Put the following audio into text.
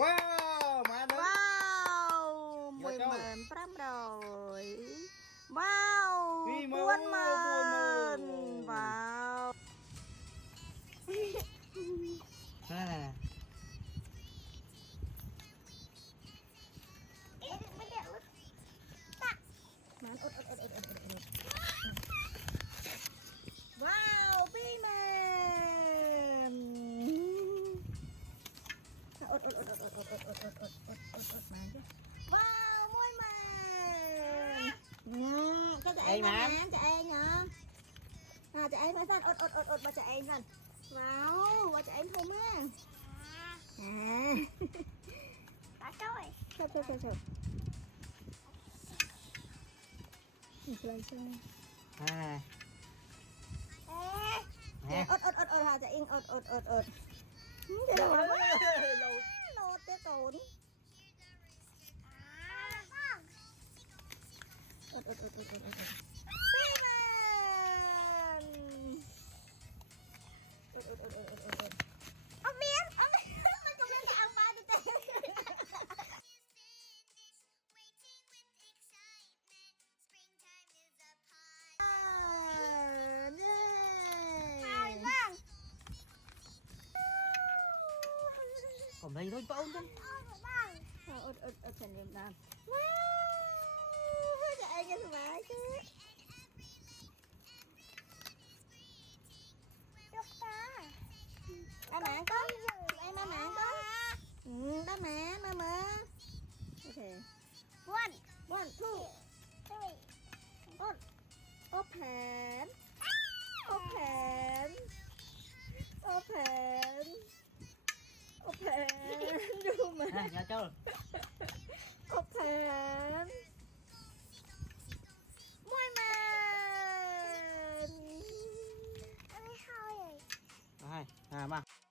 ว้าวมาเลย ว้าว10,500ว้าว40,000ว้าว นั่นน่ะ มันอดว้าวพี่แมนมาจ้ะว้าวมวยแมนก็จะเองมาจะเองเหรอจะเองมาสั่นอดมาจะเองสั่นว้าวว่าจะเองโทรมาตาจ้อยชอบอีกเลยใช่ไหม นั่นน่ะ อดหาจะเองอดเดี๋ยวโหลดเดี๋ยวโกนพี่แมนเอาเมียนมันจะเป็นเอามาจะเต้ผมthấy thôi bông chânอดฉันเรียนน้ำว้าวจะเองกันสบายchứ ba mẹ con em ba mẹ con ba mẹ mama okay one two openดูมา nhà châu open มวยมันอันนี้เข้าเลย hai à mà